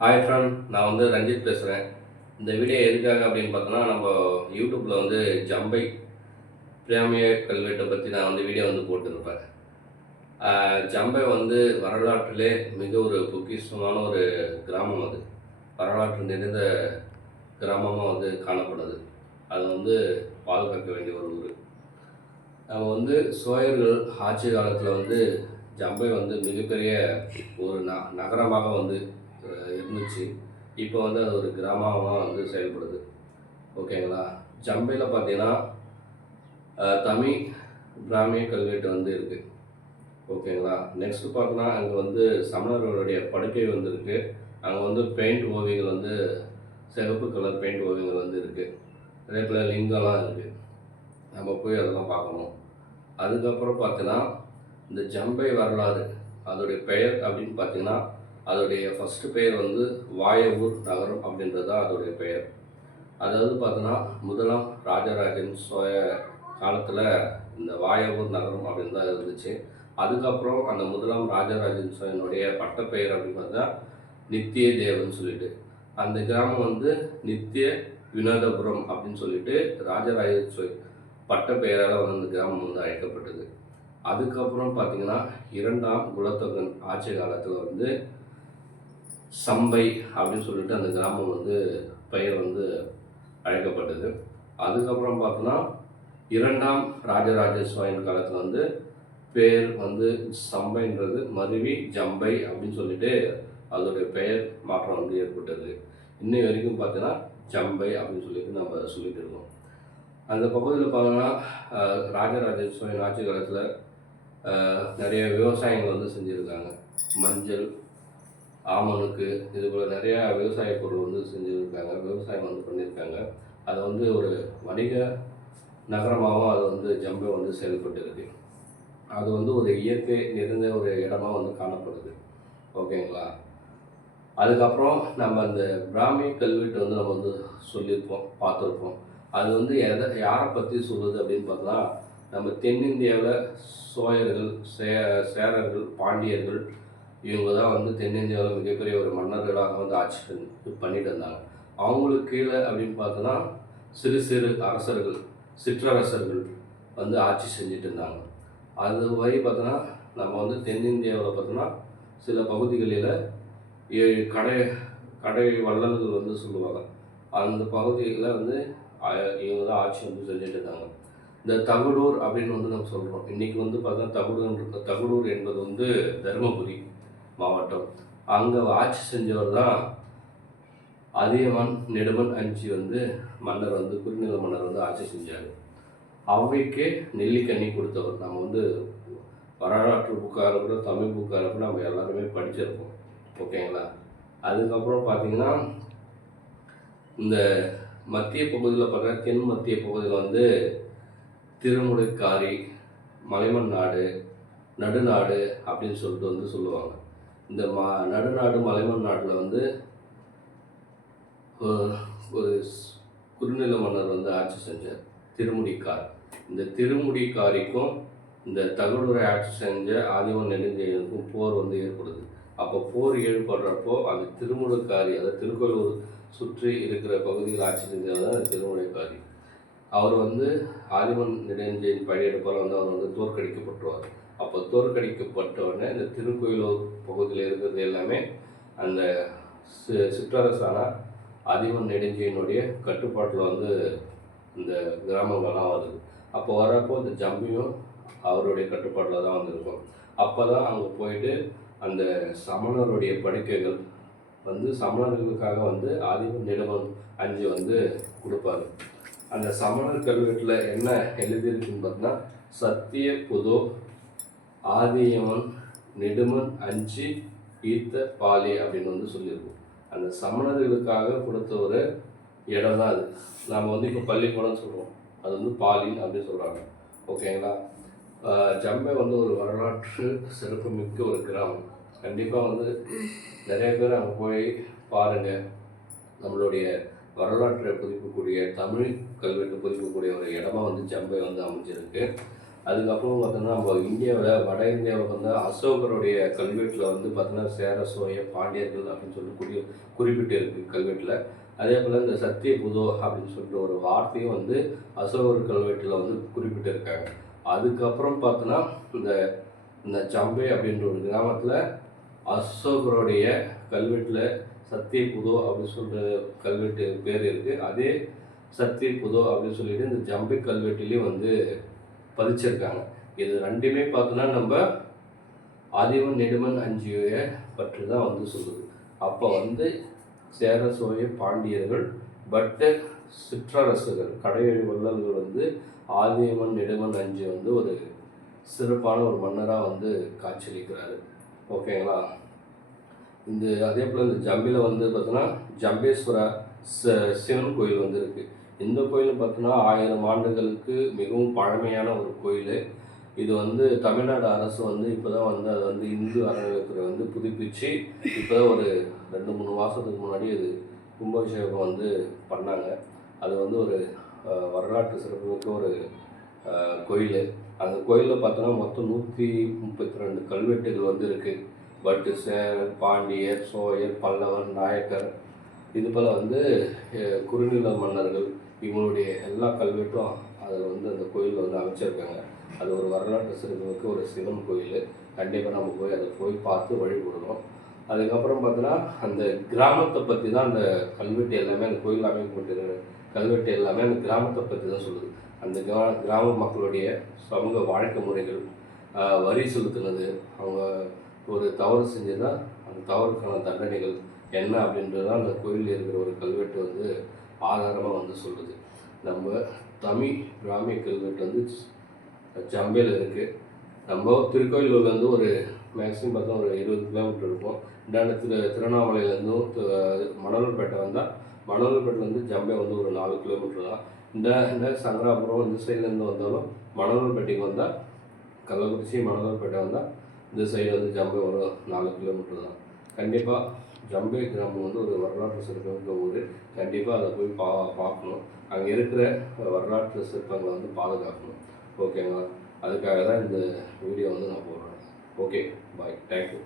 Hi friend நான் வந்து ரஞ்சித் பேசுகிறேன் இந்த வீடியோ எதுக்காக அப்படின்னு பார்த்தோன்னா நம்ம யூடியூப்பில் வந்து ஜம்பை பிராமிய கல்வெட்டை பற்றி நான் வந்து வீடியோ வந்து போட்டிருப்பேன். ஜம்பை வந்து வரலாற்றிலே மிக ஒரு பொக்கிஷமான ஒரு கிராமம் அது. வரலாற்று நிறைந்த கிராமமாக வந்து காணப்படுது. அது வந்து பாதுகாக்க வேண்டிய ஒரு ஊர். நம்ம வந்து சோழர்கள் ஆட்சி காலத்தில் வந்து ஜம்பை வந்து மிகப்பெரிய ஒரு ந நகரமாக வந்து இருந்துச்சு. இப்போ வந்து அது ஒரு கிராமமாக வந்து செயல்படுது. ஓகேங்களா? ஜம்பையில் பார்த்தீங்கன்னா தமிழ் பிராமிய கல்வெட்டு வந்து இருக்குது ஓகேங்களா? நெக்ஸ்ட் பார்த்தோன்னா அங்கே வந்து சமணர்களுடைய படுக்கை வந்து இருக்குது அங்கே வந்து பெயிண்ட் ஓவியங்கள் வந்து சிகப்பு கலர் பெயிண்ட் ஓவியங்கள் வந்து இருக்குது அதே போல் லிங்கம்லாம் இருக்குது நம்ம போய் அதெல்லாம் பார்க்கணும். அதுக்கப்புறம் பார்த்தீங்கன்னா இந்த ஜம்பை வரலாறு அதோடைய பெயர் அப்படின்னு பார்த்தீங்கன்னா அதோடைய ஃபஸ்ட்டு பெயர் வந்து வாயவூர் நகரம் அப்படின்றது தான் அதோடைய பெயர். அதாவது பார்த்தோன்னா முதலாம் ராஜராஜன் சோழ காலத்தில் இந்த வாயவூர் நகரம் அப்படின்னு தான் இருந்துச்சு. அதுக்கப்புறம் அந்த முதலாம் ராஜராஜன் சோழனுடைய பட்டப்பெயர் அப்படின்னு பார்த்தா நித்திய தேவன் சொல்லிட்டு. அந்த கிராமம் வந்து நித்திய வினோதபுரம் அப்படின்னு சொல்லிட்டு ராஜராஜ சோழ பட்ட பெயரால் வந்து அந்த கிராமம் வந்து அழைக்கப்பட்டது. அதுக்கப்புறம் பார்த்தீங்கன்னா இரண்டாம் குலத்தொகன் ஆட்சி காலத்தில் வந்து சம்பை அப்படின்னு சொல்லிட்டு அந்த கிராமம் வந்து பெயர் வந்து அழைக்கப்பட்டது. அதுக்கப்புறம் பார்த்தோன்னா இரண்டாம் ராஜராஜ சோழன் காலத்தில் வந்து பேர் வந்து சம்பைன்றது மருவி ஜம்பை அப்படின்னு சொல்லிட்டு அதோடைய பெயர் மாற்றம் வந்து ஏற்பட்டது. இன்னை வரைக்கும் பார்த்தீங்கன்னா ஜம்பை அப்படின்னு சொல்லிட்டு நம்ம சொல்லிட்டு இருக்கோம். அந்த பகுதியில் பார்த்தோன்னா அஹ், ராஜராஜ சோழன் ஆட்சி காலத்தில் நிறைய விவசாயங்கள் வந்து செஞ்சுருக்காங்க. மஞ்சள் ஆமனுக்கு இது போல் நிறையா விவசாய பொருள் வந்து செஞ்சுருக்காங்க விவசாயம் வந்து பண்ணியிருக்காங்க அதை வந்து ஒரு வணிக நகரமாகவும் அது வந்து ஜம்பை வந்து செயல்பட்டு இருக்கு அது வந்து ஒரு இயற்கை நிறைந்த ஒரு இடமா வந்து காணப்படுது. ஓகேங்களா? அதுக்கப்புறம் நம்ம அந்த பிராமி கல்வெட்டு வந்து நம்ம வந்து சொல்லியிருப்போம் பார்த்துருப்போம். அது வந்து எதை யாரை பற்றி சொல்லுது அப்படின்னு பார்த்தோன்னா நம்ம தென்னிந்தியாவில் சோழர்கள் சே சேரர்கள் பாண்டியர்கள் இவங்க தான் வந்து தென்னிந்தியாவில் மிகப்பெரிய ஒரு மன்னர்களாக வந்து ஆட்சி பண்ணிட்டு இருந்தாங்க. அவங்களுக்கு கீழே அப்படின்னு பார்த்தோன்னா சிறு சிறு அரசர்கள் சிற்றரசர்கள் வந்து ஆட்சி செஞ்சுட்டு இருந்தாங்க. அது வரை பார்த்தோன்னா நம்ம வந்து தென்னிந்தியாவில் பார்த்தோன்னா சில பகுதிகளில் ஏழு கடை கடை வள்ளல்கள் வந்து சொல்லுவாங்க. அந்த பகுதிகளில் வந்து இவங்க தான் ஆட்சி வந்து செஞ்சுட்டு இருந்தாங்க. இந்த தகுடூர் அப்படின்னு வந்து நம்ம சொல்கிறோம் இன்றைக்கி வந்து பார்த்தா தகுடூர் தகுடூர் என்பது வந்து தருமபுரி. மாவட்டம். அங்கே ஆட்சி செஞ்சவர் தான் அதியமான் நெடுமன் அஞ்சி வந்து மன்னர் வந்து குறுநில மன்னர் வந்து ஆட்சி செஞ்சார். அவைக்கே நெல்லிக்கண்ணி கொடுத்தவர். நம்ம வந்து வரலாற்று புக்காக இருக்கட்டும் தமிழ் புக்காக இருக்கட்டும் நம்ம எல்லாருமே படிச்சிருப்போம். ஓகேங்களா? அதுக்கப்புறம் பார்த்திங்கன்னா இந்த மத்திய பகுதியில் பார்த்தா தென் மத்திய பகுதியில் வந்து திருமுடைக்காரி மலைமன் நாடு நடுநாடு அப்படின்னு சொல்லிட்டு வந்து சொல்லுவாங்க. இந்த மா நடுநாடு மலைமன் நாட்டில் வந்து ஒரு- குறுநில மன்னர் வந்து ஆட்சி செஞ்சார். திருமுடிக்கார். இந்த திருமுடிக்காரிக்கும் இந்த தகடுரை ஆட்சி செஞ்ச ஆதிவன் நெடுஞ்செயலுக்கும் போர் வந்து ஏற்படுது. அப்போ போர் ஏற்படுறப்போ அந்த திருமுடிக்காரி அதாவது திருக்கோளூர் சுற்றி இருக்கிற பகுதியில் ஆட்சி செஞ்சவர் தான் அந்த திருமுடிக்காரி. அவர் வந்து ஆதிமன் நெடுஞ்செயின் படையெடுப்பால் வந்து அவர் வந்து தோற்கடிக்கப்பட்டுருவார். அப்போ தோற்கடிக்கப்பட்ட உடனே இந்த திருக்கோயிலூர் பகுதியில் இருக்கிறது எல்லாமே அந்த சிற்றரசான அதிமன் நெடுஞ்சியினுடைய கட்டுப்பாட்டில் வந்து இந்த கிராமங்கள்லாம் வருது. அப்போ வரப்போ இந்த ஜம்பியும் அவருடைய கட்டுப்பாட்டில் தான் வந்திருக்கும். அப்போ தான் அங்கே போயிட்டு அந்த சமணருடைய படுக்கைகள் வந்து சமணர்களுக்காக வந்து ஆதிமன் நெடுமன் அஞ்சு வந்து கொடுப்பாரு. அந்த சமணர் கல்வெட்டில் என்ன எழுதியிருக்குன்னு பார்த்தீங்கன்னா சத்திய புதோ ஆதியவன் நெடுமன் அஞ்சு ஈத்த பாலி அப்படின்னு வந்து சொல்லியிருக்கோம். அந்த சமணர்களுக்காக கொடுத்த ஒரு இடம் தான் அது. நாம் வந்து இப்போ பள்ளிக்கூடம் சொல்கிறோம் அது வந்து பாலின் அப்படின்னு சொல்கிறாங்க ஓகேங்களா? ஜம்பை வந்து ஒரு வரலாற்று சிறப்புமிக்க ஒரு கிராமம். கண்டிப்பாக வந்து நிறைய பேர் அங்கே போய் பாருங்கள் நம்மளுடைய வரலாற்றை புதுப்பிக்கக்கூடிய தமிழ் கல்வெட்டு புதுப்பிக்கக்கூடிய ஒரு இடமா வந்து ஜம்பை வந்து அமைஞ்சிருக்கு. அதுக்கப்புறம் பார்த்தோன்னா நம்ம இந்தியாவில் வட இந்தியாவில் வந்து அசோகருடைய கல்வெட்டில் வந்து பார்த்தோன்னா சேர சோய பாண்டியர்கள் அப்படின்னு சொல்லிட்டு குறி குறிப்பிட்டு இருக்குது கல்வெட்டில். அதே போல் இந்த சத்திய புதோ அப்படின்னு சொல்லிட்டு ஒரு வார்த்தையும் வந்து அசோகர் கல்வெட்டில் வந்து குறிப்பிட்டிருக்காங்க. அதுக்கப்புறம் பார்த்தோன்னா இந்த இந்த ஜம்பே அப்படின்ற ஒரு கிராமத்தில் அசோகருடைய கல்வெட்டில் சத்திய புதோ அப்படின்னு சொல்கிற கல்வெட்டு பேர் இருக்குது அதே சத்திய புதோ அப்படின்னு சொல்லிட்டு இந்த ஜம்பை கல்வெட்டுலேயும் வந்து பதிச்சிருக்காங்க. இது ரெண்டுமே பார்த்தோன்னா நம்ம ஆதிவன் நெடுமன் அஞ்சியை பற்றி தான் வந்து சொல்லுது. அப்போ வந்து சேர சோழ பாண்டியர்கள் பட்டு சிற்றரசுகள் கடையெழி வள்ளல்கள் வந்து ஆதியமன் நெடுமன் அஞ்சு வந்து ஒரு சிறப்பான ஒரு மன்னராக வந்து காட்சியளிக்கிறாரு. ஓகேங்களா? இந்த அதே போல் இந்த ஜம்பியில் வந்து பார்த்தோன்னா ஜம்பேஸ்வரா ச சிவன் கோயில் வந்து இருக்குது இந்த கோயில் பார்த்தோன்னா ஆயிரம் ஆண்டுகளுக்கு மிகவும் பழமையான ஒரு கோயில். இது வந்து தமிழ்நாடு அரசு வந்து இப்போ தான் வந்து அதை வந்து இந்து அறநிலையத்துறை வந்து புதுப்பிச்சு இப்போ தான் ஒரு ரெண்டு மூணு மாதத்துக்கு முன்னாடி அது கும்பாபிஷேகம் வந்து பண்ணாங்க. அது வந்து ஒரு வரலாற்று சிறப்புமிக்க ஒரு கோயில். அந்த கோயிலில் பார்த்தோன்னா மொத்தம் நூற்றி முப்பத்தி ரெண்டு கல்வெட்டுகள் வந்து இருக்குது பட்டு சேரர் பாண்டியர் சோழர் பல்லவர் நாயக்கர் இது போல் வந்து குறுநில மன்னர்கள் இவங்களுடைய எல்லா கல்வெட்டும் அதில் வந்து அந்த கோயிலில் வந்து அமைச்சிருக்காங்க. அது ஒரு வரலாற்று சிறப்புமிக்க ஒரு சிவன் கோயில். கண்டிப்பாக நம்ம போய் அதை போய் பார்த்து வழிபடணும் அதுக்கப்புறம் பார்த்தோன்னா அந்த கிராமத்தை பற்றி தான் அந்த கல்வெட்டு எல்லாமே அந்த கோயில் அமைக்கப்பட்டிருக்கிற கல்வெட்டு எல்லாமே அந்த கிராமத்தை பற்றி தான் சொல்லுது. அந்த கிரா கிராம மக்களுடைய சமூக வாழ்க்கை முறைகள் வரி செலுத்துனது அவங்க ஒரு தவறு செஞ்சதா அந்த தவறுக்கான தண்டனைகள் என்ன அப்படின்றது தான் அந்த கோயிலில் இருக்கிற ஒரு கல்வெட்டு வந்து ஆதாரமாக வந்து சொல்லுது. நம்ம தமிழ் பிராமிய கல்வெட்டு வந்து ஜம்பையில் இருக்குது நம்ம திருக்கோயிலூர்லேருந்து ஒரு மேக்ஸிமம் பார்த்தா ஒரு இருபது கிலோமீட்டர் இருக்கும். இந்தாண்ட திரு திருவண்ணாமலையிலேருந்தும் மணலூர்பேட்டை வந்தால் மணலூர்பேட்டிலேருந்து ஜம்பே வந்து ஒரு நாலு கிலோமீட்டர் தான். இந்த இந்த சங்கராபுரம் இந்த சைட்லேருந்து வந்தாலும் மணலூர்பேட்டைக்கு வந்தால் கள்ளக்குறிச்சி மணலூர்பேட்டை வந்தால் இந்த சைடு வந்து ஜம்பே ஒரு நாலு கிலோமீட்டர் தான். கண்டிப்பாக ஜம்பே கிராமம் வந்து ஒரு வரலாற்று சிறப்புமிக்க ஊர். கண்டிப்பாக அதை போய் பா பார்க்கணும். அங்கே இருக்கிற வரலாற்று சிற்பங்களை வந்து பாதுகாக்கணும். ஓகேங்களா? அதுக்காக தான் இந்த வீடியோ வந்து நான் போடுறேன். Okay bye. தேங்க்யூ